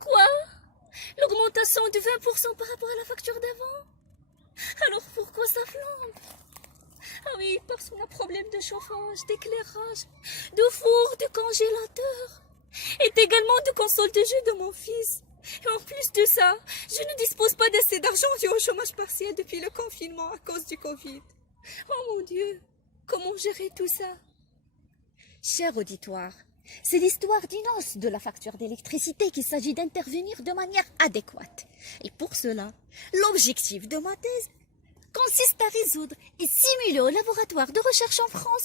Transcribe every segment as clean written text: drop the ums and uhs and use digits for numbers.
Quoi? L'augmentation de 20% par rapport à la facture d'avant? Alors pourquoi ça flambe? Ah oui, parce qu'on a problème de chauffage, d'éclairage, de four, de congélateur, et également de console de jeu de mon fils. Et en plus de ça, je ne dispose pas d'assez d'argent dû au chômage partiel depuis le confinement à cause du Covid. Oh mon Dieu, comment gérer tout ça? Cher auditoire, c'est l'histoire d'une hausse de la facture d'électricité qu'il s'agit d'intervenir de manière adéquate. Et pour cela, l'objectif de ma thèse consiste à résoudre et simuler au laboratoire de recherche en France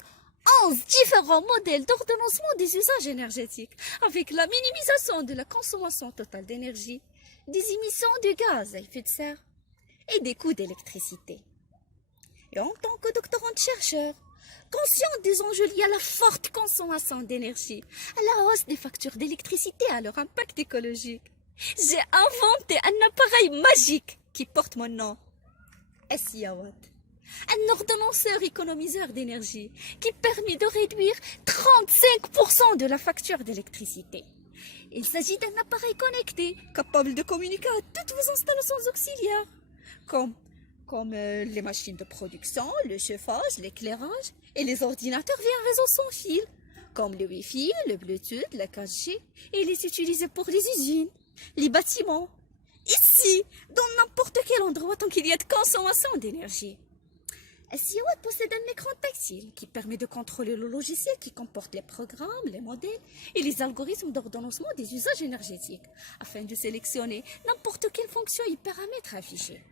11 différents modèles d'ordonnancement des usages énergétiques, avec la minimisation de la consommation totale d'énergie, des émissions de gaz à effet de serre et des coûts d'électricité. Et en tant que doctorante-chercheur, consciente des enjeux liés à la forte consommation d'énergie, à la hausse des factures d'électricité et à leur impact écologique, j'ai inventé un appareil magique qui porte mon nom, SIAWAT. Un ordonnanceur économiseur d'énergie qui permet de réduire 35% de la facture d'électricité. Il s'agit d'un appareil connecté, capable de communiquer à toutes vos installations auxiliaires, comme les machines de production, le chauffage, l'éclairage et les ordinateurs via un réseau sans fil, comme le Wi-Fi, le Bluetooth, la 4G, et les utiliser pour les usines, les bâtiments, ici, dans n'importe quel endroit tant qu'il y a de consommation d'énergie. SIAWAT possède un écran tactile qui permet de contrôler le logiciel qui comporte les programmes, les modèles et les algorithmes d'ordonnancement des usages énergétiques, afin de sélectionner n'importe quelle fonction et paramètres affichés.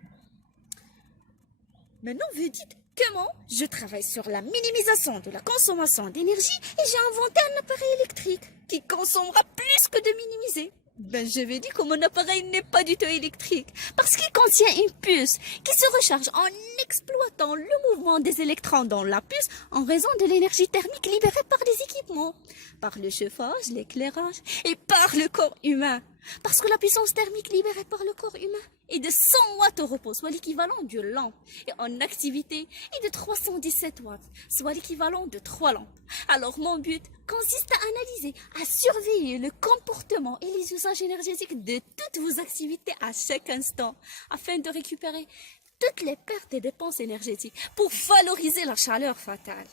Maintenant, vous dites comment je travaille sur la minimisation de la consommation d'énergie et j'ai inventé un appareil électrique qui consommera plus que de minimiser. Je vais dire que mon appareil n'est pas du tout électrique parce qu'il contient une puce qui se recharge en exploitant le mouvement des électrons dans la puce en raison de l'énergie thermique libérée par les équipements, par le chauffage, l'éclairage et par le corps humain. Parce que la puissance thermique libérée par le corps humain est de 100 watts au repos, soit l'équivalent d'une lampe, et en activité est de 317 watts, soit l'équivalent de 3 lampes. Alors mon but consiste à analyser, à surveiller le comportement et les usages énergétiques de toutes vos activités à chaque instant, afin de récupérer toutes les pertes et dépenses énergétiques pour valoriser la chaleur fatale.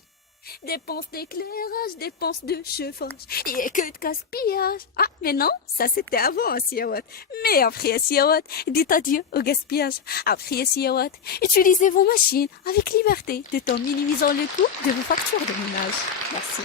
Dépenses d'éclairage, dépenses de chauffage, et que de gaspillage. Ah, mais non, ça c'était avant SIAWAT. Mais après SIAWAT, dites adieu au gaspillage. Après SIAWAT, utilisez vos machines avec liberté, tout en minimisant le coût de vos factures de ménage. Merci.